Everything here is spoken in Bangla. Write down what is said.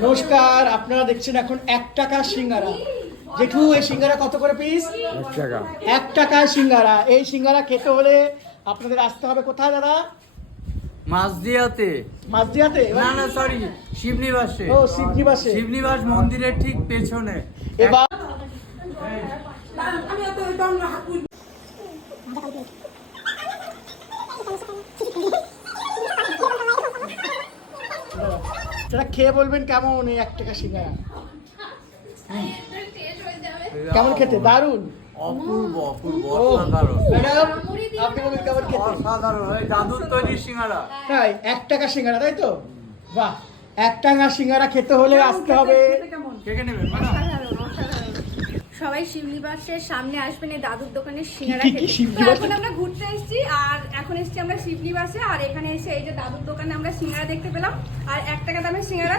নমস্কার, আপনারা দেখছেন এখন 1 টাকা সিঙ্গারা। জেঠু, এই সিঙ্গারা কত করে পিস? 1 টাকা। 1 টাকায় সিঙ্গারা। এই সিঙ্গারা খেতে হলে আপনাদের আসতে হবে কোথায় দাদা? মাঝদিয়াতে। মাঝদিয়াতে? না সরি, শিবনিবাসে। ও শিবনিবাসে। শিবনিবাস মন্দিরের ঠিক পেছনে। এবার সেটা খেয়ে বলবেন কেমন এই 1 টাকা সিঙ্গারা। কেমন খেতে? দারুন, অপূর্ব অপূর্ব, ও, অসাধারণ ম্যাডাম আপনি বলুন কেমন খেতে? অসাধারণ। এই দাদুর তৈরি সিঙ্গারা। তাই 1 টাকা সিঙ্গারা, তাই তো? বাহ, 1 টাকা সিঙ্গারা খেতে হলে আসতে হবে। কে কে নেবেন ম্যাডাম? অসাধারণ, অসাধারণ। সবাই শিবনিবাসের সামনে আসবেন এই দাদুর দোকানের সিঙ্গারা কি খেতে। শিবনিবাস? তো এখন আমরা ঘুরতে এসেছি আর এখন এসেছি আমরা শিবনিবাসে, আর এখানে এসে এই যে দাদুর দোকানে আমরা সিঙ্গারা দেখতে পেলাম আর 1 টাকা দামের সিঙ্গারা